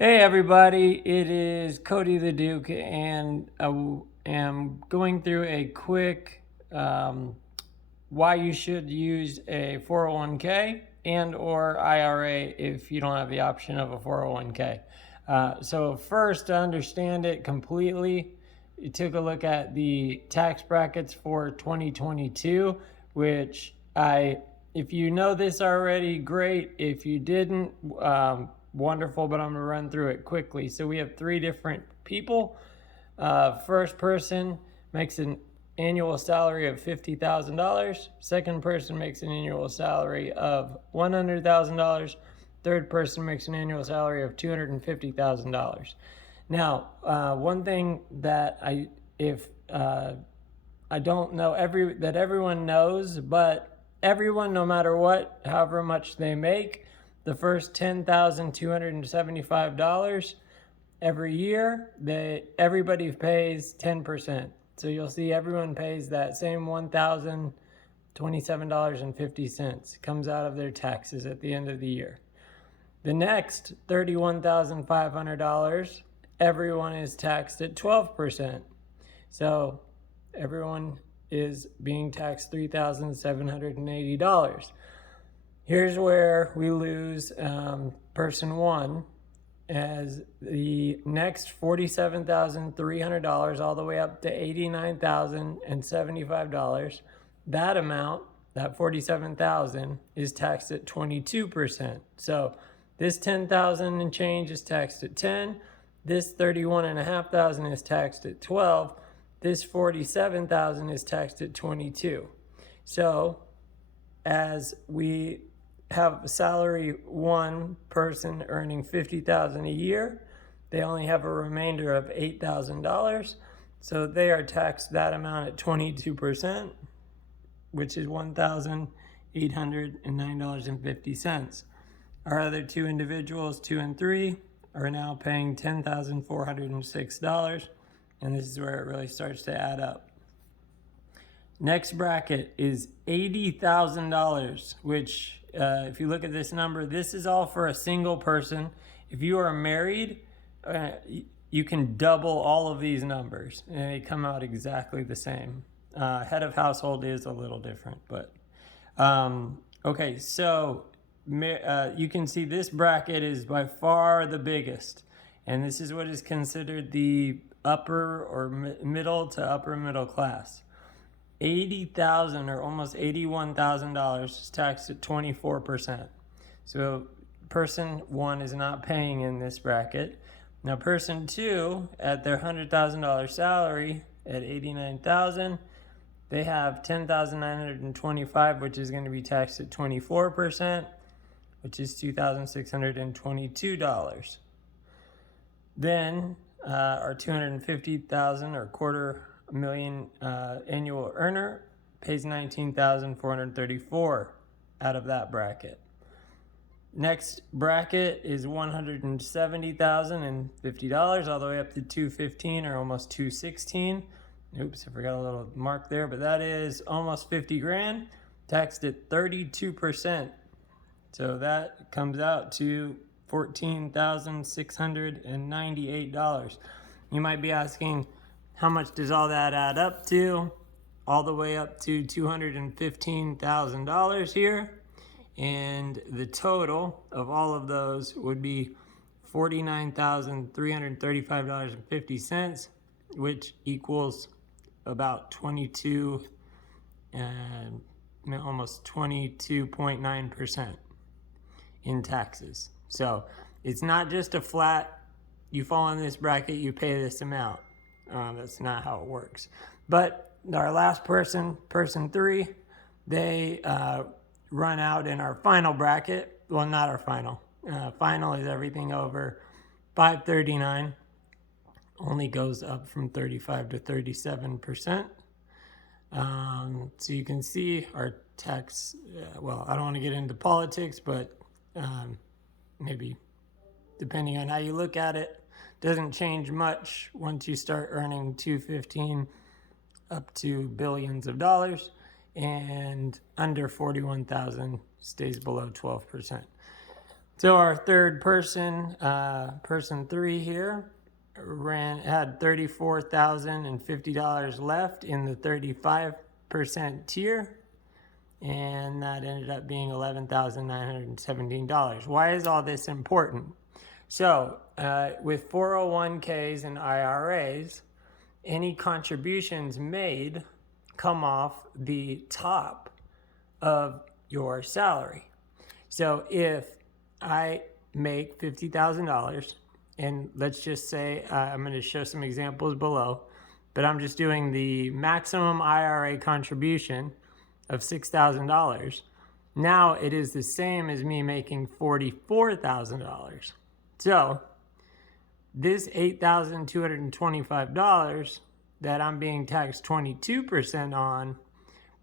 Hey everybody, it is Cody the Duke, and I am going through a quick why you should use a 401k and or IRA if you don't have the option of a 401k. So first, to understand it completely, you took a look at the tax brackets for 2022, which if you know this already, great. If you didn't, wonderful, but I'm going to run through it quickly. So we have three different people. First person makes an annual salary of $50,000. Second person makes an annual salary of $100,000. Third person makes an annual salary of $250,000. Now, one thing that I don't know that everyone knows, but everyone, no matter what, however much they make, the first $10,275 every year, everybody pays 10%. So you'll see everyone pays that same $1,027.50 comes out of their taxes at the end of the year. The next $31,500, everyone is taxed at 12%. So everyone is being taxed $3,780. Here's where we lose person one, as the next $47,300 all the way up to $89,075. That amount, that $47,000, is taxed at 22%. So this $10,000 and change is taxed at 10. This $31,500 is taxed at 12. This $47,000 is taxed at 22. So as we have salary one person earning $50,000 a year, they only have a remainder of $8,000. So they are taxed that amount at 22%, which is $1,809.50. Our other two individuals, 2 and 3, are now paying $10,406, and this is where it really starts to add up. Next bracket is $80,000, which if you look at this number, this is all for a single person. If you are married, you can double all of these numbers, and they come out exactly the same. Head of household is a little different, but okay. So you can see this bracket is by far the biggest, and this is what is considered the upper or middle to upper middle class. $80,000 or almost $81,000 is taxed at 24%. So person one is not paying in this bracket. Now person two, at their $100,000 salary at $89,000, they have $10,925, which is going to be taxed at 24%, which is $2,622. Then our $250,000 or $250,000 annual earner pays $19,434 out of that bracket. Next bracket is $170,050 all the way up to $215,000 or almost $216,000. Oops, I forgot a little mark there, but that is almost $50,000, taxed at 32%. So that comes out to $14,698. You might be asking, how much does all that add up to? All the way up to $215,000 here. And the total of all of those would be $49,335.50, which equals about almost 22.9% in taxes. So it's not just a flat, you fall in this bracket, you pay this amount. That's not how it works. But our last person, person three, they run out in our final bracket. Well, not our final. Final is everything over 539. Only goes up from 35 to 37%. So you can see our tax, well, I don't want to get into politics, but maybe depending on how you look at it, doesn't change much once you start earning $215 up to billions of dollars, and under 41,000 stays below 12%. So our third person, person 3 here, had $34,050 left in the 35% tier, and that ended up being $11,917. Why is all this important? So with 401ks and IRAs, any contributions made come off the top of your salary. So if I make $50,000, and let's just say I'm going to show some examples below, but I'm just doing the maximum IRA contribution of $6,000. Now it is the same as me making $44,000. So this $8,225 that I'm being taxed 22% on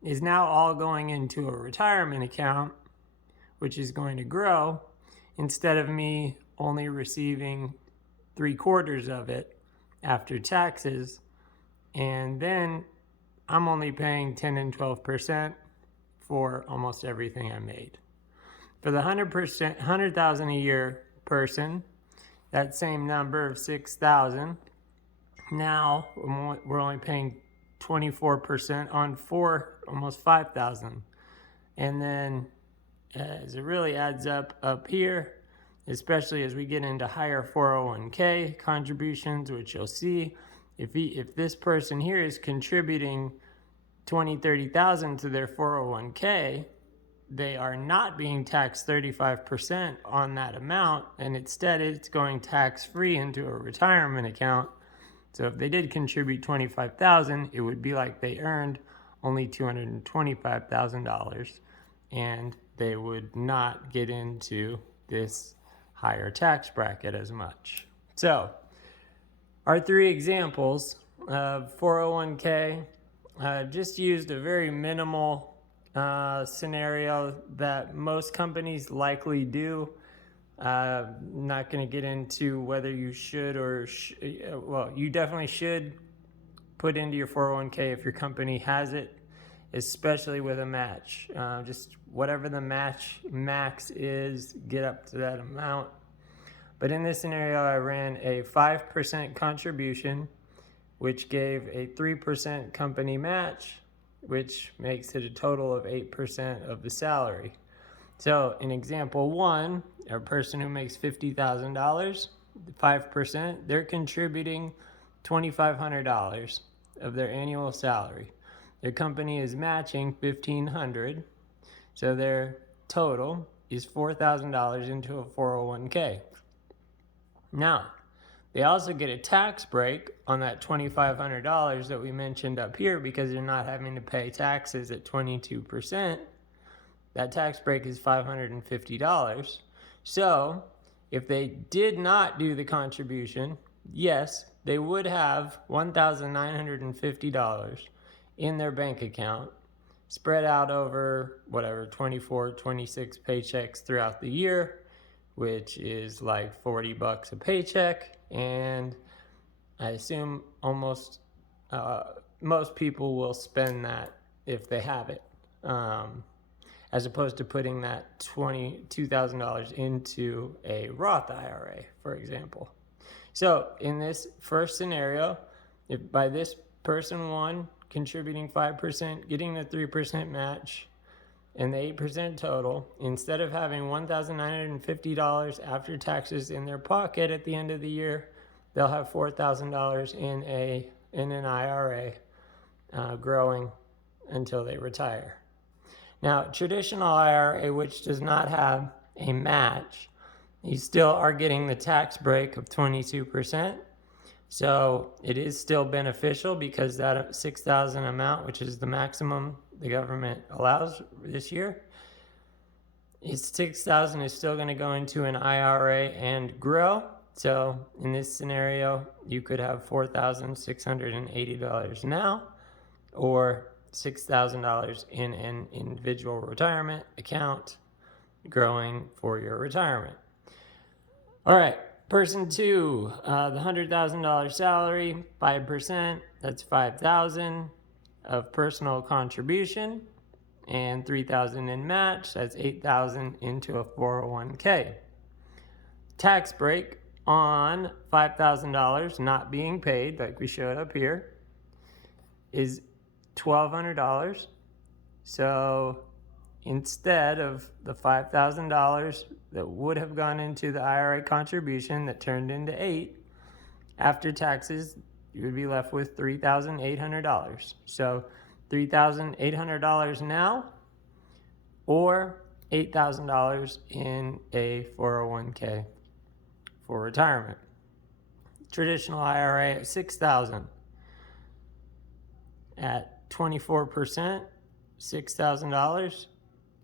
is now all going into a retirement account, which is going to grow, instead of me only receiving 3/4 of it after taxes. And then I'm only paying 10 and 12% for almost everything I made. For the 100,000 a year person, that same number of 6,000, now we're only paying 24% on almost 5,000. And then as it really adds up here, especially as we get into higher 401k contributions, which you'll see, if this person here is contributing 30,000 to their 401k, they are not being taxed 35% on that amount, and instead it's going tax-free into a retirement account. So if they did contribute 25,000, it would be like they earned only $225,000, and they would not get into this higher tax bracket as much. So our 3 examples of 401k just used a very minimal scenario that most companies likely do. Not going to get into whether you should or well, you definitely should put into your 401k if your company has it, especially with a match. Just whatever the match max is, get up to that amount. But in this scenario, I ran a 5% contribution, which gave a 3% company match, which makes it a total of 8% of the salary. So in example 1, a person who makes $50,000, 5%, they're contributing $2,500 of their annual salary. Their company is matching $1,500, so their total is $4,000 into a 401k. Now, they also get a tax break on that $2,500 that we mentioned up here because they're not having to pay taxes at 22%. That tax break is $550. So if they did not do the contribution, yes, they would have $1,950 in their bank account, spread out over 24, 26 paychecks throughout the year, which is like $40 a paycheck. And I assume most people will spend that if they have it, as opposed to putting that $2,000 into a Roth IRA, for example. So in this first scenario, if by this person 1 contributing 5%, getting the 3% match, and the 8% total, instead of having $1,950 after taxes in their pocket at the end of the year, they'll have $4,000 in an IRA, growing until they retire. Now, traditional IRA, which does not have a match, you still are getting the tax break of 22%. So it is still beneficial because that 6,000 amount, which is the maximum the government allows this year, is 6,000 is still going to go into an IRA and grow. So in this scenario, you could have $4,680 now, or $6,000 in an individual retirement account growing for your retirement. All right, person 2, the $100,000 salary, 5%, that's $5,000 of personal contribution, and $3,000 in match, that's $8,000 into a 401k. tax break on $5,000 not being paid, like we showed up here, is $1,200. So instead of the $5,000 that would have gone into the IRA contribution that turned into $8,000, after taxes, you would be left with $3,800. So $3,800 now, or $8,000 in a 401k for retirement. Traditional IRA at $6,000. At 24%, $6,000,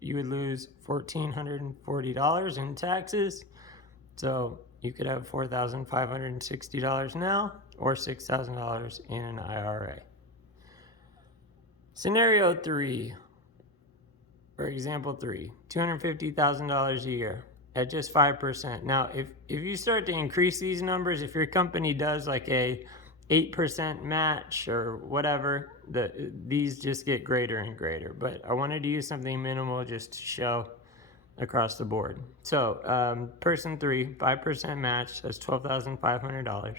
you would lose $1,440 in taxes. So you could have $4,560 now, or $6,000 in an IRA. Scenario 3, or example 3, $250,000 a year at just 5%. Now, if you start to increase these numbers, if your company does like a 8% match or whatever, these just get greater and greater. But I wanted to use something minimal just to show across the board. So person 3, 5% match, that's $12,500.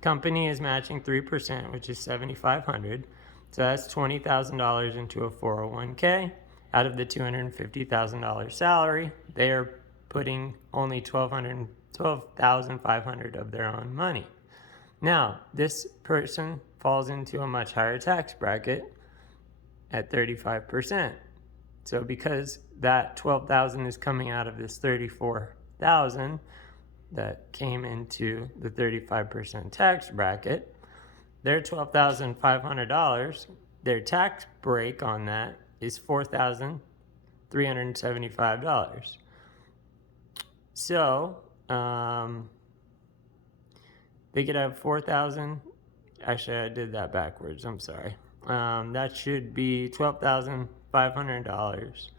Company is matching 3%, which is $7,500. So that's $20,000 into a 401k. Out of the $250,000 salary, they are putting only $12,500 of their own money. Now, this person falls into a much higher tax bracket at 35%. So because that $12,000 is coming out of this $34,000 that came into the 35% tax bracket, their $12,500, their tax break on that is $4,375. So they could have $4,000. Actually, I did that backwards. I'm sorry. That should be $12,500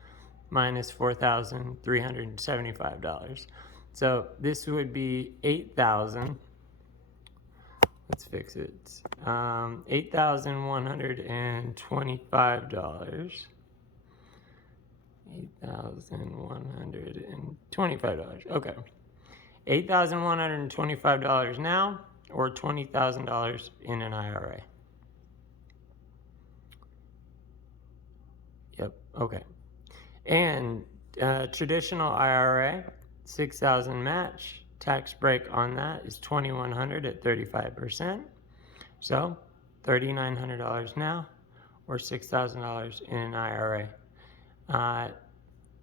minus $4,375. So this would be $8,000. Let's fix it. $8,125. $8,125. Okay. $8,125 now, or $20,000 in an IRA. Yep. Okay. And traditional IRA, $6,000 match. Tax break on that is $2,100 at 35%. So $3,900 now, or $6,000 in an IRA.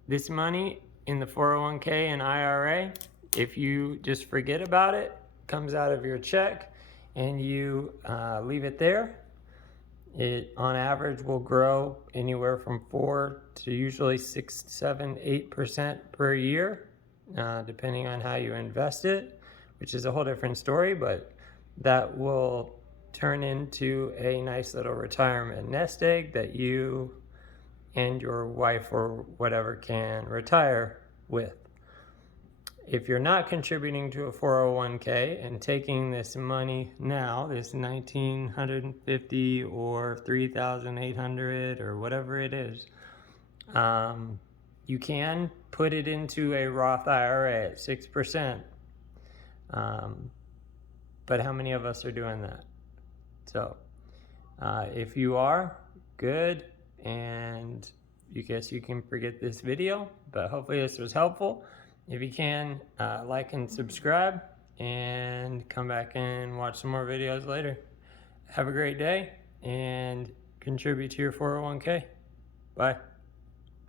This money in the 401k and IRA, if you just forget about it, comes out of your check and you leave it there, it on average will grow anywhere from 4 to usually 6, 7, 8% per year, depending on how you invest it, which is a whole different story, but that will turn into a nice little retirement nest egg that you and your wife or whatever can retire with. If you're not contributing to a 401k and taking this money now, this $1,950 or $3,800 or whatever it is, you can put it into a Roth IRA at 6%. But how many of us are doing that? So if you are, good, and you guess you can forget this video, but hopefully this was helpful. If you can, like and subscribe, and come back and watch some more videos later. Have a great day, and contribute to your 401k. Bye.